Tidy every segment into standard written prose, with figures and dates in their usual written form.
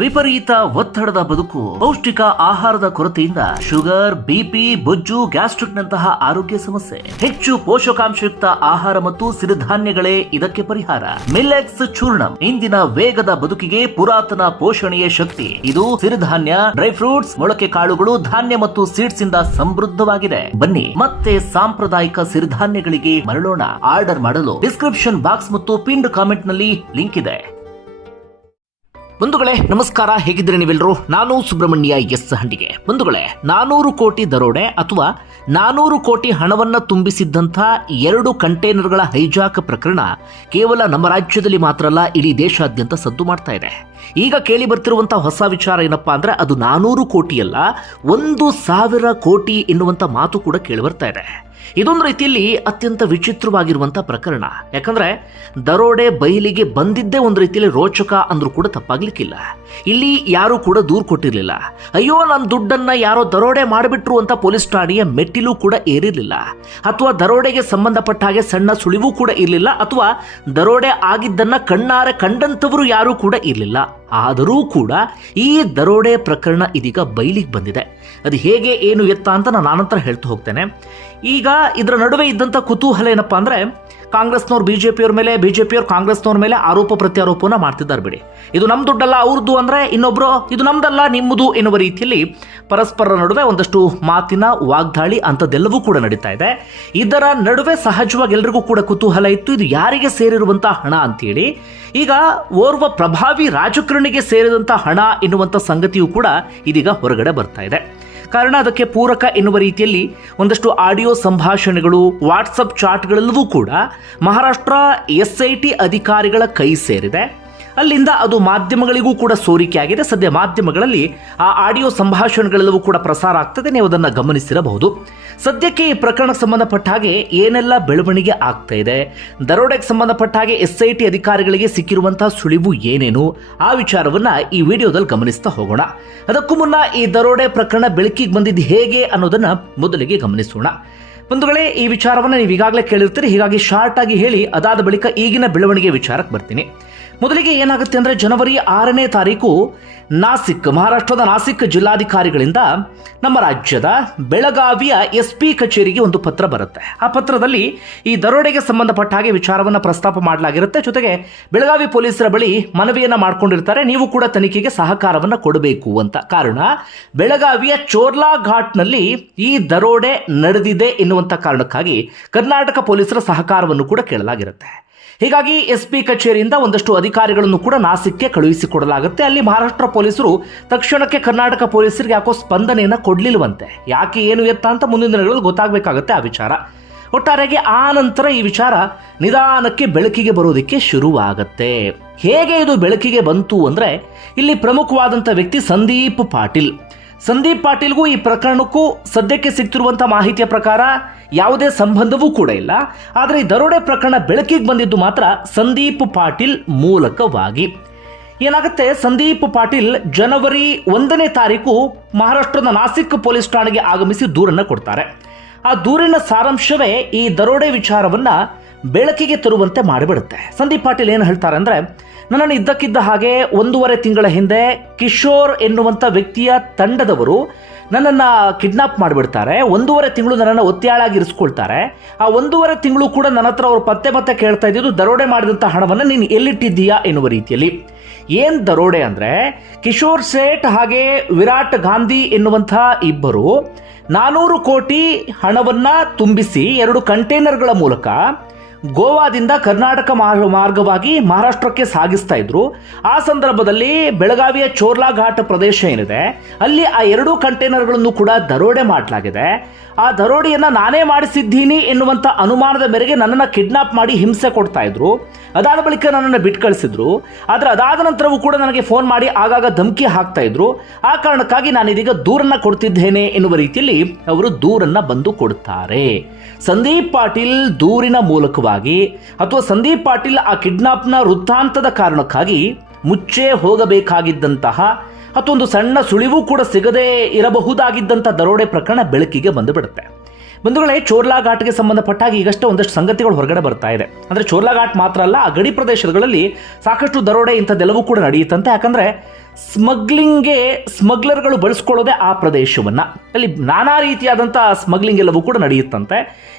ವಿಪರೀತ ಒತ್ತಡದ ಬದುಕು, ಪೌಷ್ಟಿಕ ಆಹಾರದ ಕೊರತೆಯಿಂದ ಶುಗರ್, ಬಿಪಿ, ಬೊಜ್ಜು, ಗ್ಯಾಸ್ಟ್ರಿಕ್ ನಂತಹ ಆರೋಗ್ಯ ಸಮಸ್ಯೆ. ಹೆಚ್ಚು ಪೋಷಕಾಂಶಯುಕ್ತ ಆಹಾರ ಮತ್ತು ಸಿರಿಧಾನ್ಯಗಳೇ ಇದಕ್ಕೆ ಪರಿಹಾರ. ಮಿಲ್ಲೆಟ್ಸ್ ಚೂರ್ಣಂ ಇಂದಿನ ವೇಗದ ಬದುಕಿಗೆ ಪುರಾತನ ಪೋಷಣೆಯ ಶಕ್ತಿ. ಇದು ಸಿರಿಧಾನ್ಯ, ಡ್ರೈ ಫ್ರೂಟ್ಸ್, ಮೊಳಕೆ ಕಾಳುಗಳು, ಧಾನ್ಯ ಮತ್ತು ಸೀಡ್ಸ್ ಇಂದ ಸಮೃದ್ಧವಾಗಿದೆ. ಬನ್ನಿ ಮತ್ತೆ ಸಾಂಪ್ರದಾಯಿಕ ಸಿರಿಧಾನ್ಯಗಳಿಗೆ ಮರಳೋಣ. ಆರ್ಡರ್ ಮಾಡಲು ಡಿಸ್ಕ್ರಿಪ್ಷನ್ ಬಾಕ್ಸ್ ಮತ್ತು ಪಿನ್ಡ್ ಕಾಮೆಂಟ್ ನಲ್ಲಿ ಲಿಂಕ್ ಇದೆ. ಬಂಧುಗಳೇ ನಮಸ್ಕಾರ, ಹೇಗಿದ್ರೆ ನೀವೆಲ್ಲರೂ? ನಾನು ಸುಬ್ರಹ್ಮಣ್ಯ ಎಸ್ ಹಂಡಿಗೆ. ಬಂಧುಗಳೇ, 400 ಕೋಟಿ ದರೋಡೆ ಅಥವಾ 400 ಕೋಟಿ ಹಣವನ್ನ ತುಂಬಿಸಿದ್ದಂಥ 2 ಕಂಟೈನರ್ಗಳ ಹೈಜಾಕ್ ಪ್ರಕರಣ ಕೇವಲ ನಮ್ಮ ರಾಜ್ಯದಲ್ಲಿ ಮಾತ್ರ ಅಲ್ಲ, ಇಡೀ ದೇಶಾದ್ಯಂತ ಸದ್ದು ಮಾಡ್ತಾ ಇದೆ. ಈಗ ಕೇಳಿ ಬರ್ತಿರುವಂತಹ ಹೊಸ ವಿಚಾರ ಏನಪ್ಪಾ ಅಂದ್ರೆ, ಅದು 400 ಕೋಟಿ ಅಲ್ಲ, 1,000 ಕೋಟಿ ಎನ್ನುವಂತ ಮಾತು ಕೂಡ ಕೇಳಿ ಬರ್ತಾ ಇದೆ. ಇದೊಂದು ರೀತಿಯಲ್ಲಿ ಅತ್ಯಂತ ವಿಚಿತ್ರವಾಗಿರುವಂತಹ ಪ್ರಕರಣ. ಯಾಕಂದ್ರೆ ದರೋಡೆ ಬಯಲಿಗೆ ಬಂದಿದ್ದೇ ಒಂದು ರೀತಿಯಲ್ಲಿ ರೋಚಕ ಅಂದ್ರೂ ಕೂಡ ತಪ್ಪಾಗ್ಲಿಕ್ಕಿಲ್ಲ. ಇಲ್ಲಿ ಯಾರು ಕೂಡ ದೂರು ಕೊಟ್ಟಿರಲಿಲ್ಲ. ಅಯ್ಯೋ, ನನ್ನ ದುಡ್ಡನ್ನ ಯಾರೋ ದರೋಡೆ ಮಾಡಿಬಿಟ್ರು ಅಂತ ಪೊಲೀಸ್ ಠಾಣೆಯ ಮೆಟ್ಟಿಲು ಕೂಡ ಏರಿರಲಿಲ್ಲ, ಅಥವಾ ದರೋಡೆಗೆ ಸಂಬಂಧಪಟ್ಟ ಹಾಗೆ ಸಣ್ಣ ಸುಳಿವು ಕೂಡ ಇರಲಿಲ್ಲ, ಅಥವಾ ದರೋಡೆ ಆಗಿದ್ದನ್ನ ಕಣ್ಣಾರೆ ಕಂಡಂತವರು ಯಾರು ಕೂಡ ಇರಲಿಲ್ಲ. ಆದರೂ ಕೂಡ ಈ ದರೋಡೆ ಪ್ರಕರಣ ಇದೀಗ ಬಯಲಿಗೆ ಬಂದಿದೆ. ಅದು ಹೇಗೆ, ಏನು, ಎತ್ತ ಅಂತ ನಾನು ಆನಂತರ ಹೇಳ್ತಾ ಹೋಗ್ತೇನೆ. ಈಗ ಇದರ ನಡುವೆ ಇದ್ದಂಥ ಕುತೂಹಲ ಏನಪ್ಪಾ ಅಂದ್ರೆ, ಕಾಂಗ್ರೆಸ್ನವ್ರು ಬಿಜೆಪಿಯವ್ರ ಮೇಲೆ, ಬಿಜೆಪಿಯವ್ರು ಕಾಂಗ್ರೆಸ್ನವ್ರ ಮೇಲೆ ಆರೋಪ ಪ್ರತ್ಯಾರೋಪನ ಮಾಡ್ತಿದ್ದಾರೆ. ಬಿಡಿ, ಇದು ನಮ್ಮ ದುಡ್ಡಲ್ಲ ಅವ್ರದ್ದು ಅಂದ್ರೆ ಇನ್ನೊಬ್ರು ಇದು ನಮ್ದಲ್ಲ ನಿಮ್ಮದು ಎನ್ನುವ ರೀತಿಯಲ್ಲಿ ಪರಸ್ಪರ ನಡುವೆ ಒಂದಷ್ಟು ಮಾತಿನ ವಾಗ್ದಾಳಿ ಅಂಥದ್ದೆಲ್ಲವೂ ಕೂಡ ನಡೀತಾ ಇದೆ. ಇದರ ನಡುವೆ ಸಹಜವಾಗಿ ಎಲ್ರಿಗೂ ಕೂಡ ಕುತೂಹಲ ಇತ್ತು, ಇದು ಯಾರಿಗೆ ಸೇರಿರುವಂತಹ ಹಣ ಅಂತೇಳಿ. ಈಗ ಓರ್ವ ಪ್ರಭಾವಿ ರಾಜಕಾರಣಿಗೆ ಸೇರಿದಂತಹ ಹಣ ಎನ್ನುವಂಥ ಸಂಗತಿಯೂ ಕೂಡ ಇದೀಗ ಹೊರಗಡೆ ಬರ್ತಾ ಇದೆ. ಕಾರಣ ಅದಕ್ಕೆ ಪೂರಕ ಎನ್ನುವ ರೀತಿಯಲ್ಲಿ ಒಂದಷ್ಟು ಆಡಿಯೋ ಸಂಭಾಷಣೆಗಳು, ವಾಟ್ಸಪ್ ಚಾಟ್ಗಳೆಲ್ಲವೂ ಕೂಡ ಮಹಾರಾಷ್ಟ್ರ SIT ಅಧಿಕಾರಿಗಳ ಕೈ ಸೇರಿದೆ. ಅಲ್ಲಿಂದ ಅದು ಮಾಧ್ಯಮಗಳಿಗೂ ಕೂಡ ಸೋರಿಕೆ ಆಗಿದೆ. ಸದ್ಯ ಮಾಧ್ಯಮಗಳಲ್ಲಿ ಆ ಆಡಿಯೋ ಸಂಭಾಷಣೆಗಳೆಲ್ಲವೂ ಕೂಡ ಪ್ರಸಾರ ಆಗ್ತದೆ, ನೀವು ಅದನ್ನು ಗಮನಿಸಿರಬಹುದು. ಸದ್ಯಕ್ಕೆ ಈ ಪ್ರಕರಣಕ್ಕೆ ಸಂಬಂಧಪಟ್ಟ ಹಾಗೆ ಏನೆಲ್ಲ ಬೆಳವಣಿಗೆ ಆಗ್ತಾ ಇದೆ, ದರೋಡೆಗೆ ಸಂಬಂಧಪಟ್ಟ ಹಾಗೆ SIT ಅಧಿಕಾರಿಗಳಿಗೆ ಸಿಕ್ಕಿರುವಂತಹ ಸುಳಿವು ಏನೇನು, ಆ ವಿಚಾರವನ್ನ ಈ ವಿಡಿಯೋದಲ್ಲಿ ಗಮನಿಸ್ತಾ ಹೋಗೋಣ. ಅದಕ್ಕೂ ಮುನ್ನ ಈ ದರೋಡೆ ಪ್ರಕರಣ ಬೆಳಕಿಗೆ ಬಂದಿದ್ದು ಹೇಗೆ ಅನ್ನೋದನ್ನ ಮೊದಲಿಗೆ ಗಮನಿಸೋಣ. ಬಂಧುಗಳೇ, ಈ ವಿಚಾರವನ್ನು ನೀವು ಈಗಾಗಲೇ ಕೇಳಿರ್ತೀರಿ, ಹೀಗಾಗಿ ಶಾರ್ಟ್ ಆಗಿ ಹೇಳಿ ಅದಾದ ಬಳಿಕ ಈಗಿನ ಬೆಳವಣಿಗೆ ವಿಚಾರಕ್ಕೆ ಬರ್ತೀನಿ. ಮೊದಲಿಗೆ ಏನಾಗುತ್ತೆ ಅಂದ್ರೆ, ಜನವರಿ 6ನೇ ತಾರೀಕು ನಾಸಿಕ್, ಮಹಾರಾಷ್ಟ್ರದ ನಾಸಿಕ್ ಜಿಲ್ಲಾಧಿಕಾರಿಗಳಿಂದ ನಮ್ಮ ರಾಜ್ಯದ ಬೆಳಗಾವಿಯ SP ಕಚೇರಿಗೆ ಒಂದು ಪತ್ರ ಬರುತ್ತೆ. ಆ ಪತ್ರದಲ್ಲಿ ಈ ದರೋಡೆಗೆ ಸಂಬಂಧಪಟ್ಟ ಹಾಗೆ ವಿಚಾರವನ್ನು ಪ್ರಸ್ತಾಪ ಮಾಡಲಾಗಿರುತ್ತೆ. ಜೊತೆಗೆ ಬೆಳಗಾವಿ ಪೊಲೀಸರ ಬಳಿ ಮನವಿಯನ್ನ ಮಾಡ್ಕೊಂಡಿರ್ತಾರೆ, ನೀವು ಕೂಡ ತನಿಖೆಗೆ ಸಹಕಾರವನ್ನು ಕೊಡಬೇಕು ಅಂತ. ಕಾರಣ, ಬೆಳಗಾವಿಯ ಚೋರ್ಲಾ ಘಾಟ್ನಲ್ಲಿ ಈ ದರೋಡೆ ನಡೆದಿದೆ ಎನ್ನುವಂತ ಕಾರಣಕ್ಕಾಗಿ ಕರ್ನಾಟಕ ಪೊಲೀಸರ ಸಹಕಾರವನ್ನು ಕೂಡ ಕೇಳಲಾಗಿರುತ್ತೆ. ಹೀಗಾಗಿ SP ಕಚೇರಿಯಿಂದ ಒಂದಷ್ಟು ಅಧಿಕಾರಿಗಳನ್ನು ಕೂಡ ನಾಸಿಕ್ಗೆ ಕಳುಹಿಸಿಕೊಡಲಾಗುತ್ತೆ. ಅಲ್ಲಿ ಮಹಾರಾಷ್ಟ್ರ ಪೊಲೀಸರು ತಕ್ಷಣಕ್ಕೆ ಕರ್ನಾಟಕ ಪೊಲೀಸರಿಗೆ ಯಾಕೋ ಸ್ಪಂದನೆಯನ್ನು ಕೊಡ್ಲಿಲ್ವಂತೆ. ಯಾಕೆ, ಏನು, ಎತ್ತ ಅಂತ ಮುಂದಿನ ದಿನಗಳಲ್ಲಿ ಗೊತ್ತಾಗಬೇಕಾಗುತ್ತೆ ಆ ವಿಚಾರ. ಒಟ್ಟಾರೆಯಾಗಿ ಆ ನಂತರ ಈ ವಿಚಾರ ನಿಧಾನಕ್ಕೆ ಬೆಳಕಿಗೆ ಬರೋದಕ್ಕೆ ಶುರುವಾಗತ್ತೆ. ಹೇಗೆ ಇದು ಬೆಳಕಿಗೆ ಬಂತು ಅಂದ್ರೆ, ಇಲ್ಲಿ ಪ್ರಮುಖವಾದಂಥ ವ್ಯಕ್ತಿ ಸಂದೀಪ್ ಪಾಟೀಲ್ಗೂ ಈ ಪ್ರಕರಣಕ್ಕೂ ಸದ್ಯಕ್ಕೆ ಸಿಗ್ತಿರುವಂತಹ ಮಾಹಿತಿಯ ಪ್ರಕಾರ ಯಾವುದೇ ಸಂಬಂಧವೂ ಕೂಡ ಇಲ್ಲ. ಆದರೆ ಈ ದರೋಡೆ ಪ್ರಕರಣ ಬೆಳಕಿಗೆ ಬಂದಿದ್ದು ಮಾತ್ರ ಸಂದೀಪ್ ಪಾಟೀಲ್ ಮೂಲಕವಾಗಿ. ಏನಾಗುತ್ತೆ, ಸಂದೀಪ್ ಪಾಟೀಲ್ ಜನವರಿ 1ನೇ ತಾರೀಕು ಮಹಾರಾಷ್ಟ್ರದ ನಾಸಿಕ್ ಪೊಲೀಸ್ ಠಾಣೆಗೆ ಆಗಮಿಸಿ ದೂರನ್ನು ಕೊಡ್ತಾರೆ. ಆ ದೂರಿನ ಸಾರಾಂಶವೇ ಈ ದರೋಡೆ ವಿಚಾರವನ್ನ ಬೆಳಕಿಗೆ ತರುವಂತೆ ಮಾಡಿಬಿಡುತ್ತೆ. ಸಂದೀಪ್ ಪಾಟೀಲ್ ಏನು ಹೇಳ್ತಾರೆ ಅಂದ್ರೆ, ನನ್ನನ್ನು ಇದ್ದಕ್ಕಿದ್ದ ಹಾಗೆ 1.5 ತಿಂಗಳ ಹಿಂದೆ ಕಿಶೋರ್ ಎನ್ನುವಂಥ ವ್ಯಕ್ತಿಯ ತಂಡದವರು ನನ್ನನ್ನು ಕಿಡ್ನಾಪ್ ಮಾಡಿಬಿಡ್ತಾರೆ. 1.5 ತಿಂಗಳು ನನ್ನನ್ನು ಒತ್ತೆಯಾಳಾಗಿ ಇರಿಸ್ಕೊಳ್ತಾರೆ. ಆ 1.5 ತಿಂಗಳು ಕೂಡ ನನ್ನ ಹತ್ರ ಅವರು ಮತ್ತೆ ಕೇಳ್ತಾ ಇದ್ದಿದ್ದು, ದರೋಡೆ ಮಾಡಿದಂಥ ಹಣವನ್ನು ನೀನು ಎಲ್ಲಿಟ್ಟಿದ್ದೀಯಾ ಎನ್ನುವ ರೀತಿಯಲ್ಲಿ. ಏನು ದರೋಡೆ ಅಂದರೆ, ಕಿಶೋರ್ ಸೇಠ್ ಹಾಗೆ ವಿರಾಟ್ ಗಾಂಧಿ ಎನ್ನುವಂಥ ಇಬ್ಬರು 400 ಕೋಟಿ ಹಣವನ್ನು ತುಂಬಿಸಿ 2 ಕಂಟೈನರ್ಗಳ ಮೂಲಕ ಗೋವಾದಿಂದ ಕರ್ನಾಟಕ ಮಾರ್ಗವಾಗಿ ಮಹಾರಾಷ್ಟ್ರಕ್ಕೆ ಸಾಗಿಸ್ತಾ ಇದ್ರು. ಆ ಸಂದರ್ಭದಲ್ಲಿ ಬೆಳಗಾವಿಯ ಚೋರ್ಲಾ ಘಾಟ್ ಪ್ರದೇಶ ಏನಿದೆ, ಅಲ್ಲಿ ಆ 2 ಕಂಟೈನರ್ಗಳನ್ನು ಕೂಡ ದರೋಡೆ ಮಾಡಲಾಗಿದೆ. ಆ ದರೋಡೆಯನ್ನು ನಾನೇ ಮಾಡಿಸಿದ್ದೀನಿ ಎನ್ನುವಂಥ ಅನುಮಾನದ ಮೇರೆಗೆ ನನ್ನನ್ನು ಕಿಡ್ನಾಪ್ ಮಾಡಿ ಹಿಂಸೆ ಕೊಡ್ತಾ ಇದ್ರು. ಅದಾದ ಬಳಿಕ ನನ್ನನ್ನು ಬಿಟ್ಟು ಕಳಿಸಿದ್ರು. ಆದರೆ ಅದಾದ ನಂತರವೂ ಕೂಡ ನನಗೆ ಫೋನ್ ಮಾಡಿ ಆಗಾಗ ಧಮಕಿ ಹಾಕ್ತಾ ಇದ್ರು. ಆ ಕಾರಣಕ್ಕಾಗಿ ನಾನು ಇದೀಗ ದೂರನ್ನ ಕೊಡ್ತಿದ್ದೇನೆ ಎನ್ನುವ ರೀತಿಯಲ್ಲಿ ಅವರು ದೂರನ್ನ ಬಂದು ಕೊಡ್ತಾರೆ. ಸಂದೀಪ್ ಪಾಟೀಲ್ ದೂರಿನ ಮೂಲಕವಾಗಿ, ಅಥವಾ ಸಂದೀಪ್ ಪಾಟೀಲ್ ಆ ಕಿಡ್ನಾಪ್ನ ವೃತ್ತಾಂತದ ಕಾರಣಕ್ಕಾಗಿ ಮುಚ್ಚೆ ಹೋಗಬೇಕಾಗಿದ್ದಂತಹ ಅಥವಾ ಒಂದು ಸಣ್ಣ ಸುಳಿವು ಕೂಡ ಸಿಗದೇ ಇರಬಹುದಾಗಿದ್ದಂಥ ದರೋಡೆ ಪ್ರಕರಣ ಬೆಳಕಿಗೆ ಬಂದು ಬಿಡುತ್ತೆ. ಬಂಧುಗಳೇ, ಚೋರ್ಲಾ ಘಾಟ್ಗೆ ಸಂಬಂಧಪಟ್ಟಾಗ ಈಗಷ್ಟೇ ಒಂದಷ್ಟು ಸಂಗತಿಗಳು ಹೊರಗಡೆ ಬರ್ತಾ ಇದೆ. ಅಂದರೆ ಚೋರ್ಲಾ ಘಾಟ್ ಮಾತ್ರ ಅಲ್ಲ, ಆ ಗಡಿ ಪ್ರದೇಶಗಳಲ್ಲಿ ಸಾಕಷ್ಟು ದರೋಡೆ ಇಂಥದ್ದೆಲ್ಲವೂ ಕೂಡ ನಡೆಯುತ್ತಂತೆ. ಯಾಕಂದರೆ ಸ್ಮಗ್ಲರ್ಗಳು ಬಳಸ್ಕೊಳ್ಳೋದೇ ಆ ಪ್ರದೇಶವನ್ನು. ಅಲ್ಲಿ ನಾನಾ ರೀತಿಯಾದಂಥ ಸ್ಮಗ್ಲಿಂಗ್ ಎಲ್ಲವೂ ಕೂಡ ನಡೆಯುತ್ತಂತೆ.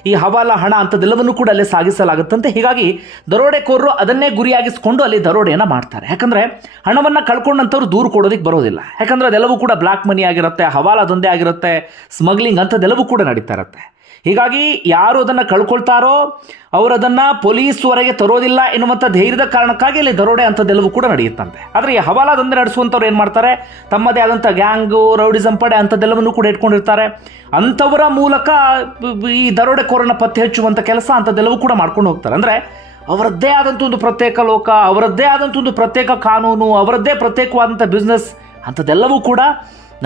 ಈ ಹವಾಲಾ ಹಣ ಅಂಥದ್ದೆಲ್ಲವನ್ನೂ ಕೂಡ ಅಲ್ಲೇ ಸಾಗಿಸಲಾಗುತ್ತಂತೆ. ಹೀಗಾಗಿ ದರೋಡೆಕೋರರು ಅದನ್ನೇ ಗುರಿಯಾಗಿಸ್ಕೊಂಡು ಅಲ್ಲಿ ದರೋಡೆಯನ್ನು ಮಾಡ್ತಾರೆ. ಯಾಕಂದರೆ ಹಣವನ್ನು ಕಳ್ಕೊಂಡಂಥವ್ರು ದೂರು ಕೊಡೋದಕ್ಕೆ ಬರೋದಿಲ್ಲ. ಯಾಕಂದರೆ ಅದೆಲ್ಲವೂ ಕೂಡ ಬ್ಲ್ಯಾಕ್ ಮನಿ ಆಗಿರುತ್ತೆ, ಹವಾಲಾ ದಂಧೆ ಆಗಿರುತ್ತೆ, ಸ್ಮಗ್ಲಿಂಗ್ ಅಂಥದ್ದೆಲ್ಲವೂ ಕೂಡ ನಡೀತಾ ಇರುತ್ತೆ. ಹೀಗಾಗಿ ಯಾರು ಅದನ್ನು ಕಳ್ಕೊಳ್ತಾರೋ ಅವರದನ್ನು ಪೊಲೀಸ್ವರೆಗೆ ತರೋದಿಲ್ಲ ಎನ್ನುವಂಥ ಧೈರ್ಯದ ಕಾರಣಕ್ಕಾಗಿ ಅಲ್ಲಿ ದರೋಡೆ ಅಂಥದ್ದೆಲ್ಲವೂ ಕೂಡ ನಡೆಯುತ್ತಂತೆ. ಆದರೆ ಈ ಹವಾಲಾ ದಂಧೆ ನಡೆಸುವಂಥವ್ರು ಏನು ಮಾಡ್ತಾರೆ, ತಮ್ಮದೇ ಆದಂಥ ಗ್ಯಾಂಗು, ರೌಡಿಸಂ ಪಡೆ ಅಂಥದ್ದೆಲ್ಲವನ್ನೂ ಕೂಡ ಇಟ್ಕೊಂಡಿರ್ತಾರೆ. ಅಂಥವರ ಮೂಲಕ ಈ ದರೋಡೆಕೋರನ ಪತ್ತೆ ಹಚ್ಚುವಂಥ ಕೆಲಸ ಅಂಥದ್ದೆಲ್ಲವೂ ಕೂಡ ಮಾಡ್ಕೊಂಡು ಹೋಗ್ತಾರೆ. ಅಂದರೆ ಅವರದ್ದೇ ಆದಂಥ ಒಂದು ಪ್ರತ್ಯೇಕ ಲೋಕ, ಅವರದ್ದೇ ಆದಂಥ ಒಂದು ಪ್ರತ್ಯೇಕ ಕಾನೂನು, ಅವರದ್ದೇ ಪ್ರತ್ಯೇಕವಾದಂಥ ಬಿಸ್ನೆಸ್ ಅಂಥದ್ದೆಲ್ಲವೂ ಕೂಡ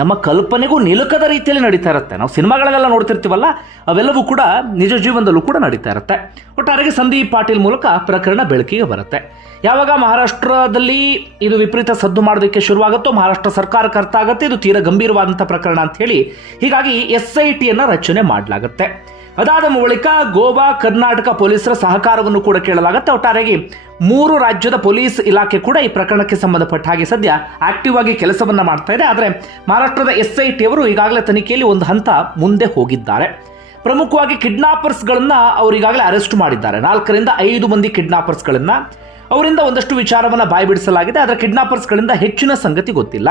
ನಮ್ಮ ಕಲ್ಪನೆಗೂ ನಿಲುಕದ ರೀತಿಯಲ್ಲಿ ನಡೀತಾ ಇರುತ್ತೆ. ನಾವು ಸಿನಿಮಾಗಳಲ್ಲೆಲ್ಲ ನೋಡ್ತಿರ್ತೀವಲ್ಲ, ಅವೆಲ್ಲವೂ ಕೂಡ ನಿಜ ಜೀವನದಲ್ಲೂ ಕೂಡ ನಡೀತಾ ಇರುತ್ತೆ. ಒಟ್ಟಾರೆಗೆ ಸಂದೀಪ್ ಪಾಟೀಲ್ ಮೂಲಕ ಪ್ರಕರಣ ಬೆಳಕಿಗೆ ಬರುತ್ತೆ. ಯಾವಾಗ ಮಹಾರಾಷ್ಟ್ರದಲ್ಲಿ ಇದು ವಿಪರೀತ ಸದ್ದು ಮಾಡೋದಕ್ಕೆ ಶುರುವಾಗುತ್ತೋ, ಮಹಾರಾಷ್ಟ್ರ ಸರ್ಕಾರಕ್ಕೆ ಅರ್ಥ ಆಗುತ್ತೆ ಇದು ತೀರಾ ಗಂಭೀರವಾದಂಥ ಪ್ರಕರಣ ಅಂತ ಹೇಳಿ, ಹೀಗಾಗಿ SITಯನ್ನು ರಚನೆ ಮಾಡಲಾಗುತ್ತೆ. ಅದಾದ ಬಳಿಕ ಗೋವಾ, ಕರ್ನಾಟಕ ಪೊಲೀಸರ ಸಹಕಾರವನ್ನು ಕೂಡ ಕೇಳಲಾಗುತ್ತೆ. ಒಟ್ಟಾರೆಯಾಗಿ 3 ರಾಜ್ಯದ ಪೊಲೀಸ್ ಇಲಾಖೆ ಕೂಡ ಈ ಪ್ರಕರಣಕ್ಕೆ ಸಂಬಂಧಪಟ್ಟ ಹಾಗೆ ಸದ್ಯ ಆಕ್ಟಿವ್ ಆಗಿ ಕೆಲಸವನ್ನ ಮಾಡ್ತಾ ಇದೆ. ಆದರೆ ಮಹಾರಾಷ್ಟ್ರದ SIT ಅವರು ಈಗಾಗಲೇ ತನಿಖೆಯಲ್ಲಿ ಒಂದು ಹಂತ ಮುಂದೆ ಹೋಗಿದ್ದಾರೆ. ಪ್ರಮುಖವಾಗಿ ಕಿಡ್ನಾಪರ್ಸ್ಗಳನ್ನ ಅವರು ಈಗಾಗಲೇ ಅರೆಸ್ಟ್ ಮಾಡಿದ್ದಾರೆ. 4 ರಿಂದ 5 ಮಂದಿ ಕಿಡ್ನಾಪರ್ಸ್ಗಳನ್ನ ಅವರಿಂದ ಒಂದಷ್ಟು ವಿಚಾರವನ್ನ ಬಾಯ್ಬಿಡಿಸಲಾಗಿದೆ. ಆದರೆ ಕಿಡ್ನಾಪರ್ಸ್ಗಳಿಂದ ಹೆಚ್ಚಿನ ಸಂಗತಿ ಗೊತ್ತಿಲ್ಲ.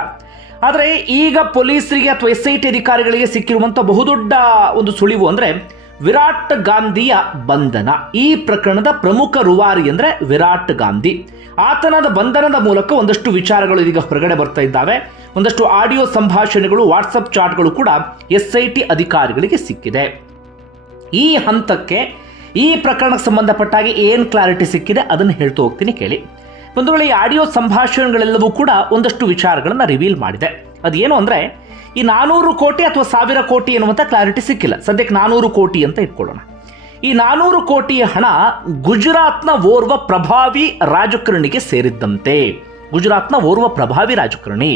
ಆದರೆ ಈಗ ಪೊಲೀಸರಿಗೆ ಅಥವಾ SIT ಅಧಿಕಾರಿಗಳಿಗೆ ಸಿಕ್ಕಿರುವಂಥ ಬಹುದೊಡ್ಡ ಒಂದು ಸುಳಿವು ಅಂದರೆ ವಿರಾಟ್ ಗಾಂಧಿಯ ಬಂಧನ. ಈ ಪ್ರಕರಣದ ಪ್ರಮುಖ ರೂವಾರಿ ಅಂದರೆ ವಿರಾಟ್ ಗಾಂಧಿ. ಆತನದ ಬಂಧನದ ಮೂಲಕ ಒಂದಷ್ಟು ವಿಚಾರಗಳು ಇದೀಗ ಹೊರಗಡೆ ಬರ್ತಾ ಇದ್ದಾವೆ. ಒಂದಷ್ಟು ಆಡಿಯೋ ಸಂಭಾಷಣೆಗಳು, ವಾಟ್ಸಪ್ ಚಾಟ್ಗಳು ಕೂಡ SIT ಅಧಿಕಾರಿಗಳಿಗೆ ಸಿಕ್ಕಿದೆ. ಈ ಹಂತಕ್ಕೆ ಈ ಪ್ರಕರಣಕ್ಕೆ ಸಂಬಂಧಪಟ್ಟಾಗಿ ಏನು ಕ್ಲಾರಿಟಿ ಸಿಕ್ಕಿದೆ ಅದನ್ನು ಹೇಳ್ತಾ ಹೋಗ್ತೀನಿ, ಕೇಳಿ. ಒಂದು ವೇಳೆ ಈ ಆಡಿಯೋ ಸಂಭಾಷಣೆಗಳೆಲ್ಲವೂ ಕೂಡ ಒಂದಷ್ಟು ವಿಚಾರಗಳನ್ನು ರಿವೀಲ್ ಮಾಡಿದೆ. ಅದೇನು ಅಂದರೆ, ಈ 400 ಕೋಟಿ ಅಥವಾ 1000 ಕೋಟಿ ಎನ್ನುವಂಥ ಕ್ಲಾರಿಟಿ ಸಿಕ್ಕಿಲ್ಲ. ಸದ್ಯಕ್ಕೆ 400 ಕೋಟಿ ಅಂತ ಇಟ್ಕೊಳ್ಳೋಣ. ಈ 400 ಕೋಟಿಯ ಹಣ ಗುಜರಾತ್ನ ಓರ್ವ ಪ್ರಭಾವಿ ರಾಜಕಾರಣಿಗೆ ಸೇರಿದ್ದಂತೆ. ಗುಜರಾತ್ನ ಓರ್ವ ಪ್ರಭಾವಿ ರಾಜಕಾರಣಿ,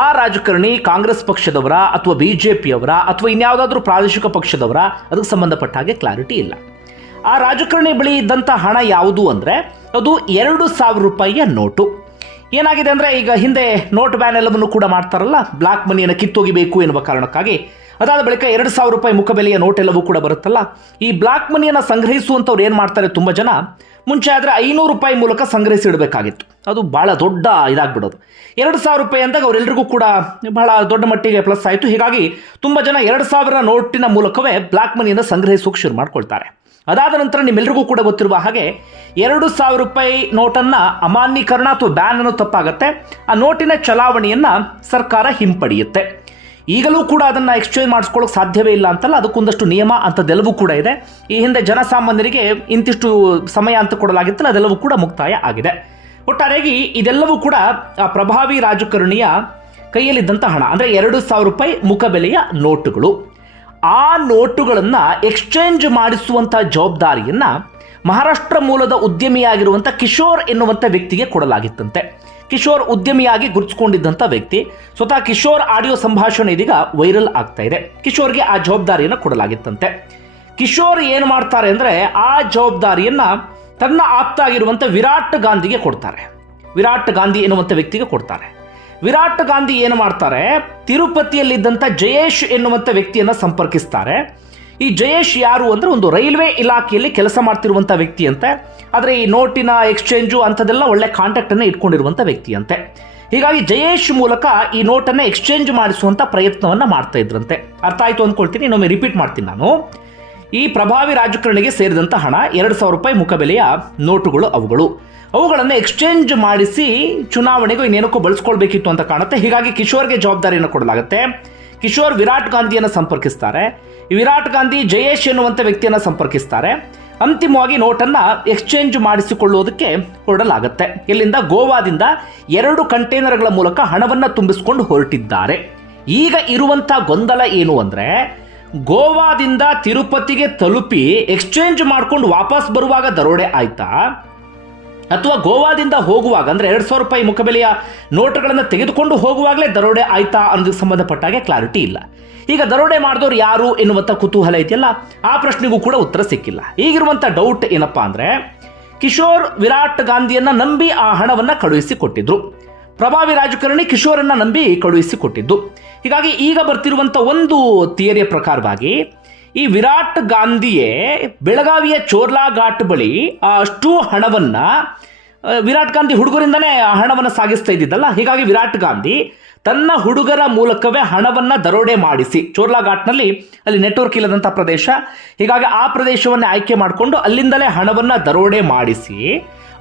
ಆ ರಾಜಕಾರಣಿ ಕಾಂಗ್ರೆಸ್ ಪಕ್ಷದವರ ಅಥವಾ BJPಯವರ ಅಥವಾ ಇನ್ಯಾವುದಾದ್ರೂ ಪ್ರಾದೇಶಿಕ ಪಕ್ಷದವರ, ಅದಕ್ಕೆ ಸಂಬಂಧಪಟ್ಟ ಹಾಗೆ ಕ್ಲಾರಿಟಿ ಇಲ್ಲ. ಆ ರಾಜಕಾರಣಿ ಬಳಿ ಇದ್ದಂಥ ಹಣ ಯಾವುದು ಅಂದರೆ ಅದು 2,000 ರೂಪಾಯಿಯ ನೋಟು. ಏನಾಗಿದೆ ಅಂದರೆ, ಈಗ ಹಿಂದೆ ನೋಟ್ ಬ್ಯಾನ್ ಎಲ್ಲವನ್ನು ಕೂಡ ಮಾಡ್ತಾರಲ್ಲ, ಬ್ಲ್ಯಾಕ್ ಮನಿಯನ್ನು ಕಿತ್ತೊಗಿಬೇಕು ಎನ್ನುವ ಕಾರಣಕ್ಕಾಗಿ. ಅದಾದ ಬಳಿಕ 2,000 ರೂಪಾಯಿ ಮುಖಬೆಲೆಯ ನೋಟ್ ಎಲ್ಲವೂ ಕೂಡ ಬರುತ್ತಲ್ಲ. ಈ ಬ್ಲ್ಯಾಕ್ ಮನಿಯನ್ನು ಸಂಗ್ರಹಿಸುವಂಥವ್ರು ಏನು ಮಾಡ್ತಾರೆ, ತುಂಬ ಜನ ಮುಂಚೆ ಆದರೆ 500 ರೂಪಾಯಿ ಮೂಲಕ ಸಂಗ್ರಹಿಸಿ ಇಡಬೇಕಾಗಿತ್ತು. ಅದು ಭಾಳ ದೊಡ್ಡ ಇದಾಗ್ಬಿಡೋದು. 2,000 ರೂಪಾಯಿ ಅಂದಾಗ ಅವರೆಲ್ಲರಿಗೂ ಕೂಡ ಬಹಳ ದೊಡ್ಡ ಮಟ್ಟಿಗೆ ಪ್ಲಸ್ ಆಯಿತು. ಹೀಗಾಗಿ ತುಂಬ ಜನ 2,000 ನೋಟಿನ ಮೂಲಕವೇ ಬ್ಲ್ಯಾಕ್ ಮನಿಯನ್ನು ಸಂಗ್ರಹಿಸೋಕೆ ಶುರು ಮಾಡ್ಕೊಳ್ತಾರೆ. ಅದಾದ ನಂತರ ನಿಮ್ಮೆಲ್ಲರಿಗೂ ಕೂಡ ಗೊತ್ತಿರುವ ಹಾಗೆ 2,000 ರೂಪಾಯಿ ನೋಟನ್ನು ಅಮಾನ್ಯೀಕರಣ ಅಥವಾ ಬ್ಯಾನ್ ಅನ್ನೋ ತಪ್ಪಾಗುತ್ತೆ. ಆ ನೋಟಿನ ಚಲಾವಣೆಯನ್ನು ಸರ್ಕಾರ ಹಿಂಪಡೆಯುತ್ತೆ. ಈಗಲೂ ಕೂಡ ಅದನ್ನು ಎಕ್ಸ್ಚೇಂಜ್ ಮಾಡಿಸ್ಕೊಳ್ಳೋಕೆ ಸಾಧ್ಯವೇ ಇಲ್ಲ ಅಂತಲ್ಲ, ಅದಕ್ಕೊಂದಷ್ಟು ನಿಯಮ ಅಂಥದ್ದೆಲ್ಲವೂ ಕೂಡ ಇದೆ. ಈ ಹಿಂದೆ ಜನಸಾಮಾನ್ಯರಿಗೆ ಇಂತಿಷ್ಟು ಸಮಯ ಅಂತ ಕೊಡಲಾಗಿತ್ತಲ್ಲ, ಅದೆಲ್ಲವೂ ಕೂಡ ಮುಕ್ತಾಯ ಆಗಿದೆ. ಒಟ್ಟಾರೆಯಾಗಿ ಇದೆಲ್ಲವೂ ಕೂಡ ಆ ಪ್ರಭಾವಿ ರಾಜಕಾರಣಿಯ ಕೈಯಲ್ಲಿದ್ದಂಥ ಹಣ ಅಂದರೆ 2,000 ರೂಪಾಯಿ ಮುಖಬೆಲೆಯ ನೋಟುಗಳು. ಆ ನೋಟುಗಳನ್ನು ಎಕ್ಸ್ಚೇಂಜ್ ಮಾಡಿಸುವಂಥ ಜವಾಬ್ದಾರಿಯನ್ನು ಮಹಾರಾಷ್ಟ್ರ ಮೂಲದ ಉದ್ಯಮಿಯಾಗಿರುವಂಥ ಕಿಶೋರ್ ಎನ್ನುವಂಥ ವ್ಯಕ್ತಿಗೆ ಕೊಡಲಾಗಿತ್ತಂತೆ. ಕಿಶೋರ್ ಉದ್ಯಮಿಯಾಗಿ ಗುರುತಿಸಿಕೊಂಡಿದ್ದಂಥ ವ್ಯಕ್ತಿ. ಸ್ವತಃ ಕಿಶೋರ್ ಆಡಿಯೋ ಸಂಭಾಷಣೆ ಇದೀಗ ವೈರಲ್ ಆಗ್ತಾ ಇದೆ. ಕಿಶೋರ್ಗೆ ಆ ಜವಾಬ್ದಾರಿಯನ್ನು ಕೊಡಲಾಗಿತ್ತಂತೆ. ಕಿಶೋರ್ ಏನು ಮಾಡ್ತಾರೆ ಅಂದರೆ, ಆ ಜವಾಬ್ದಾರಿಯನ್ನು ತನ್ನ ಆಪ್ತ ಆಗಿರುವಂಥ ವಿರಾಟ್ ಗಾಂಧಿಗೆ ಕೊಡ್ತಾರೆ. ವಿರಾಟ್ ಗಾಂಧಿ ಎನ್ನುವಂಥ ವ್ಯಕ್ತಿಗೆ ಕೊಡ್ತಾರೆ. ವಿರಾಟ್ ಗಾಂಧಿ ಏನು ಮಾಡ್ತಾರೆ, ತಿರುಪತಿಯಲ್ಲಿದ್ದಂಥ ಜಯೇಶ್ ಎನ್ನುವಂಥ ವ್ಯಕ್ತಿಯನ್ನು ಸಂಪರ್ಕಿಸ್ತಾರೆ. ಈ ಜಯೇಶ್ ಯಾರು ಅಂದರೆ, ಒಂದು ರೈಲ್ವೆ ಇಲಾಖೆಯಲ್ಲಿ ಕೆಲಸ ಮಾಡ್ತಿರುವಂಥ ವ್ಯಕ್ತಿ ಅಂತೆ. ಆದರೆ ಈ ನೋಟಿನ ಎಕ್ಸ್ಚೇಂಜು ಅಂಥದ್ದೆಲ್ಲ ಒಳ್ಳೆ ಕಾಂಟ್ಯಾಕ್ಟನ್ನು ಇಟ್ಕೊಂಡಿರುವಂಥ ವ್ಯಕ್ತಿ ಅಂತೆ. ಹೀಗಾಗಿ ಜಯೇಶ್ ಮೂಲಕ ಈ ನೋಟನ್ನು ಎಕ್ಸ್ಚೇಂಜ್ ಮಾಡಿಸುವಂಥ ಪ್ರಯತ್ನವನ್ನು ಮಾಡ್ತಾ ಇದ್ರಂತೆ. ಅರ್ಥ ಆಯಿತು ಅಂದ್ಕೊಳ್ತೀನಿ, ಇನ್ನೊಮ್ಮೆ ರಿಪೀಟ್ ಮಾಡ್ತೀನಿ ನಾನು. ಈ ಪ್ರಭಾವಿ ರಾಜಕಾರಣಿಗೆ ಸೇರಿದಂಥ ಹಣ 2,000 ರೂಪಾಯಿ ಮುಖಬೆಲೆಯ ನೋಟುಗಳು, ಅವುಗಳನ್ನು ಎಕ್ಸ್ಚೇಂಜ್ ಮಾಡಿಸಿ ಚುನಾವಣೆಗೂ ಇನ್ನೇನಕ್ಕೂ ಬಳಸ್ಕೊಳ್ಬೇಕಿತ್ತು ಅಂತ ಕಾಣುತ್ತೆ. ಹೀಗಾಗಿ ಕಿಶೋರ್ಗೆ ಜವಾಬ್ದಾರಿಯನ್ನು ಕೊಡಲಾಗುತ್ತೆ. ಕಿಶೋರ್ ವಿರಾಟ್ ಗಾಂಧಿಯನ್ನು ಸಂಪರ್ಕಿಸ್ತಾರೆ. ವಿರಾಟ್ ಗಾಂಧಿ ಜಯೇಶ್ ಎನ್ನುವಂಥ ವ್ಯಕ್ತಿಯನ್ನು ಸಂಪರ್ಕಿಸ್ತಾರೆ. ಅಂತಿಮವಾಗಿ ನೋಟನ್ನು ಎಕ್ಸ್ಚೇಂಜ್ ಮಾಡಿಸಿಕೊಳ್ಳುವುದಕ್ಕೆ ಹೊರಡಲಾಗುತ್ತೆ. ಇಲ್ಲಿಂದ ಗೋವಾದಿಂದ 2 ಕಂಟೈನರ್ಗಳ ಮೂಲಕ ಹಣವನ್ನು ತುಂಬಿಸಿಕೊಂಡು ಹೊರಟಿದ್ದಾರೆ. ಈಗ ಇರುವಂಥ ಗೊಂದಲ ಏನು ಅಂದರೆ, ಗೋವಾದಿಂದ ತಿರುಪತಿಗೆ ತಲುಪಿ ಎಕ್ಸ್ಚೇಂಜ್ ಮಾಡ್ಕೊಂಡು ವಾಪಸ್ ಬರುವಾಗ ದರೋಡೆ ಆಯ್ತಾ, ಅಥವಾ ಗೋವಾದಿಂದ ಹೋಗುವಾಗ ಅಂದರೆ 2,000 ರೂಪಾಯಿ ಮುಖಬೆಲೆಯ ನೋಟುಗಳನ್ನು ತೆಗೆದುಕೊಂಡು ಹೋಗುವಾಗಲೇ ದರೋಡೆ ಆಯ್ತಾ ಅನ್ನೋದಕ್ಕೆ ಸಂಬಂಧಪಟ್ಟಾಗೆ ಕ್ಲಾರಿಟಿ ಇಲ್ಲ. ಈಗ ದರೋಡೆ ಮಾಡಿದವರು ಯಾರು ಎನ್ನುವಂಥ ಕುತೂಹಲ ಇದೆಯಲ್ಲ, ಆ ಪ್ರಶ್ನೆಗೂ ಕೂಡ ಉತ್ತರ ಸಿಕ್ಕಿಲ್ಲ. ಈಗಿರುವಂಥ ಡೌಟ್ ಏನಪ್ಪಾ ಅಂದರೆ, ಕಿಶೋರ್ ವಿರಾಟ್ ಗಾಂಧಿಯನ್ನು ನಂಬಿ ಆ ಹಣವನ್ನು ಕಳುಹಿಸಿ ಕೊಟ್ಟಿದ್ರು. ಪ್ರಭಾವಿ ರಾಜಕಾರಣಿ ಕಿಶೋರನ್ನ ನಂಬಿ ಕಳುಹಿಸಿಕೊಟ್ಟಿದ್ದು. ಹೀಗಾಗಿ ಈಗ ಬರ್ತಿರುವಂಥ ಒಂದು ಥಿಯರಿಯ ಪ್ರಕಾರವಾಗಿ ಈ ವಿರಾಟ್ ಗಾಂಧಿಯೇ ಬೆಳಗಾವಿಯ ಚೋರ್ಲಾ ಘಾಟ್ ಬಳಿ ಅಷ್ಟು ಹಣವನ್ನ ವಿರಾಟ್ ಗಾಂಧಿ ಹುಡುಗರಿಂದನೇ ಹಣವನ್ನು ಸಾಗಿಸ್ತಾ ಇದ್ದಿದ್ದಲ್ಲ. ಹೀಗಾಗಿ ವಿರಾಟ್ ಗಾಂಧಿ ತನ್ನ ಹುಡುಗರ ಮೂಲಕವೇ ಹಣವನ್ನ ದರೋಡೆ ಮಾಡಿಸಿ, ಚೋರ್ಲಾ ಘಾಟ್ನಲ್ಲಿ ಅಲ್ಲಿ ನೆಟ್ವರ್ಕ್ ಇಲ್ಲದಂಥ ಪ್ರದೇಶ, ಹೀಗಾಗಿ ಆ ಪ್ರದೇಶವನ್ನೇ ಆಯ್ಕೆ ಮಾಡಿಕೊಂಡು ಅಲ್ಲಿಂದಲೇ ಹಣವನ್ನ ದರೋಡೆ ಮಾಡಿಸಿ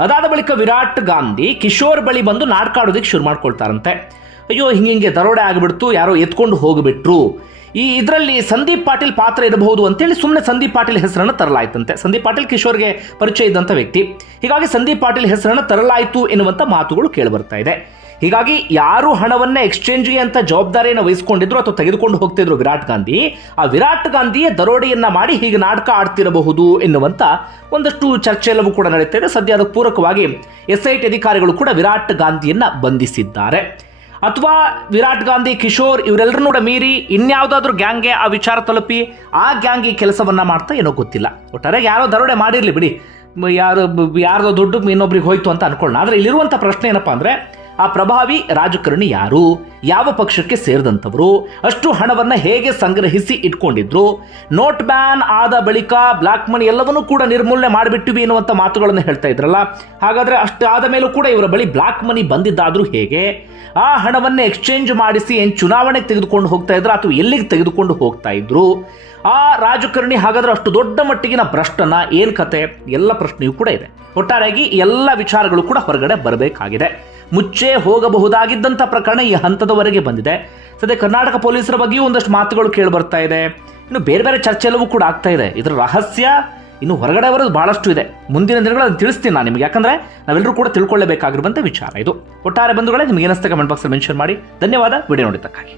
ಅದಾದ ಬಳಿಕ ವಿರಾಟ್ ಗಾಂಧಿ ಕಿಶೋರ್ ಬಳಿ ಬಂದು ನಾಡ್ಕಾಡೋದಕ್ಕೆ ಶುರು ಮಾಡ್ಕೊಳ್ತಾರಂತೆ. ಅಯ್ಯೋ ಹಿಂಗೆ ದರೋಡೆ ಆಗಿಬಿಡ್ತು, ಯಾರೋ ಎತ್ಕೊಂಡು ಹೋಗಿಬಿಟ್ರು, ಇದರಲ್ಲಿ ಸಂದೀಪ್ ಪಾಟೀಲ್ ಪಾತ್ರ ಇರಬಹುದು ಅಂತೇಳಿ ಸುಮ್ಮನೆ ಸಂದೀಪ್ ಪಾಟೀಲ್ ಹೆಸರನ್ನು ತರಲಾಯ್ತಂತೆ. ಸಂದೀಪ್ ಪಾಟೀಲ್ ಕಿಶೋರ್ಗೆ ಪರಿಚಯ ಇದ್ದಂಥ ವ್ಯಕ್ತಿ, ಹೀಗಾಗಿ ಸಂದೀಪ್ ಪಾಟೀಲ್ ಹೆಸರನ್ನು ತರಲಾಯಿತು ಎನ್ನುವಂಥ ಮಾತುಗಳು ಕೇಳಿಬರ್ತಾ ಇದೆ. ಹೀಗಾಗಿ ಯಾರು ಹಣವನ್ನ ಎಕ್ಸ್ಚೇಂಜ್ಗೆ ಅಂತ ಜವಾಬ್ದಾರಿಯನ್ನು ವಹಿಸಿಕೊಂಡಿದ್ರು ಅಥವಾ ತೆಗೆದುಕೊಂಡು ಹೋಗ್ತಿದ್ರು ವಿರಾಟ್ ಗಾಂಧಿ, ಆ ವಿರಾಟ್ ಗಾಂಧಿಯೇ ದರೋಡೆಯನ್ನ ಮಾಡಿ ಹೀಗೆ ನಾಟಕ ಆಡ್ತಿರಬಹುದು ಎನ್ನುವಂಥ ಒಂದಷ್ಟು ಚರ್ಚೆ ಎಲ್ಲವೂ ಕೂಡ ನಡೀತಾ ಇದೆ. ಸದ್ಯ ಅದಕ್ಕೆ ಪೂರಕವಾಗಿ SIT ಅಧಿಕಾರಿಗಳು ಕೂಡ ವಿರಾಟ್ ಗಾಂಧಿಯನ್ನ ಬಂಧಿಸಿದ್ದಾರೆ. ಅಥವಾ ವಿರಾಟ್ ಗಾಂಧಿ, ಕಿಶೋರ್ ಇವರೆಲ್ಲರನ್ನೂ ಕೂಡ ಮೀರಿ ಇನ್ಯಾವುದಾದ್ರೂ ಗ್ಯಾಂಗ್ಗೆ ಆ ವಿಚಾರ ತಲುಪಿ ಆ ಗ್ಯಾಂಗ್ ಈ ಕೆಲಸವನ್ನ ಮಾಡ್ತಾ ಏನೋ ಗೊತ್ತಿಲ್ಲ. ಒಟ್ಟಾರೆ ಯಾರೋ ದರೋಡೆ ಮಾಡಿರ್ಲಿ ಬಿಡಿ, ಯಾರ್ದೋ ದುಡ್ಡು ಇನ್ನೊಬ್ರಿಗೆ ಹೋಯ್ತು ಅಂತ ಅನ್ಕೊಳ್ಳೋಣ. ಆದರೆ ಇಲ್ಲಿರುವಂಥ ಪ್ರಶ್ನೆ ಏನಪ್ಪಾ ಅಂದ್ರೆ, ಆ ಪ್ರಭಾವಿ ರಾಜಕಾರಣಿ ಯಾರು, ಯಾವ ಪಕ್ಷಕ್ಕೆ ಸೇರಿದಂಥವರು, ಅಷ್ಟು ಹಣವನ್ನ ಹೇಗೆ ಸಂಗ್ರಹಿಸಿ ಇಟ್ಕೊಂಡಿದ್ರು, ನೋಟ್ ಬ್ಯಾನ್ ಆದ ಬಳಿಕ ಬ್ಲಾಕ್ ಮನಿ ಎಲ್ಲವನ್ನೂ ಕೂಡ ನಿರ್ಮೂಲನೆ ಮಾಡಿಬಿಟ್ಟಿವಿ ಎನ್ನುವಂಥ ಮಾತುಗಳನ್ನು ಹೇಳ್ತಾ ಇದ್ರಲ್ಲ. ಹಾಗಾದ್ರೆ ಅಷ್ಟಾದ ಮೇಲೂ ಕೂಡ ಇವರ ಬಳಿ ಬ್ಲಾಕ್ ಮನಿ ಬಂದಿದ್ದಾದ್ರೂ ಹೇಗೆ, ಆ ಹಣವನ್ನ ಎಕ್ಸ್ಚೇಂಜ್ ಮಾಡಿಸಿ ಏನು ಚುನಾವಣೆಗೆ ತೆಗೆದುಕೊಂಡು ಹೋಗ್ತಾ ಇದ್ರು ಅಥವಾ ಎಲ್ಲಿಗೆ ತೆಗೆದುಕೊಂಡು ಹೋಗ್ತಾ ಇದ್ರು, ಆ ರಾಜಕಾರಣಿ ಹಾಗಾದ್ರೆ ಅಷ್ಟು ದೊಡ್ಡ ಮಟ್ಟಿಗಿನ ಭ್ರಷ್ಟನ, ಏನ್ ಕತೆ, ಎಲ್ಲ ಪ್ರಶ್ನೆಯೂ ಕೂಡ ಇದೆ. ಒಟ್ಟಾರೆಯಾಗಿ ಎಲ್ಲ ವಿಚಾರಗಳು ಕೂಡ ಹೊರಗಡೆ ಬರಬೇಕಾಗಿದೆ. ಮುಚ್ಚೆ ಹೋಗಬಹುದಾಗಿದ್ದಂಥ ಪ್ರಕರಣ ಈ ಹಂತದವರೆಗೆ ಬಂದಿದೆ. ಸದ್ಯ ಕರ್ನಾಟಕ ಪೊಲೀಸರ ಬಗ್ಗೆಯೂ ಒಂದಷ್ಟು ಮಾತುಗಳು ಕೇಳಿ ಬರ್ತಾ ಇದೆ. ಇನ್ನು ಬೇರೆ ಬೇರೆ ಚರ್ಚೆ ಎಲ್ಲವೂ ಕೂಡ ಆಗ್ತಾ ಇದೆ. ಇದರ ರಹಸ್ಯ ಇನ್ನು ಹೊರಗಡೆ ಬರೋದು ಬಹಳಷ್ಟು ಇದೆ. ಮುಂದಿನ ದಿನಗಳು ಅದನ್ನು ತಿಳಿಸ್ತೀನಿ ನಾನು ನಿಮಗೆ, ಯಾಕಂದ್ರೆ ನಾವೆಲ್ಲರೂ ಕೂಡ ತಿಳ್ಕೊಳ್ಳಬೇಕಾಗಿರುವಂಥ ವಿಚಾರ ಇದು. ಒಟ್ಟಾರೆ ಬಂಧುಗಳೇ, ನಿಮಗೆ ಏನಿಸ್ತಾ ಕಮೆಂಟ್ ಬಾಕ್ಸಲ್ಲಿ ಮೆನ್ಷನ್ ಮಾಡಿ. ಧನ್ಯವಾದ ವಿಡಿಯೋ ನೋಡಿದ್ದಕ್ಕಾಗಿ.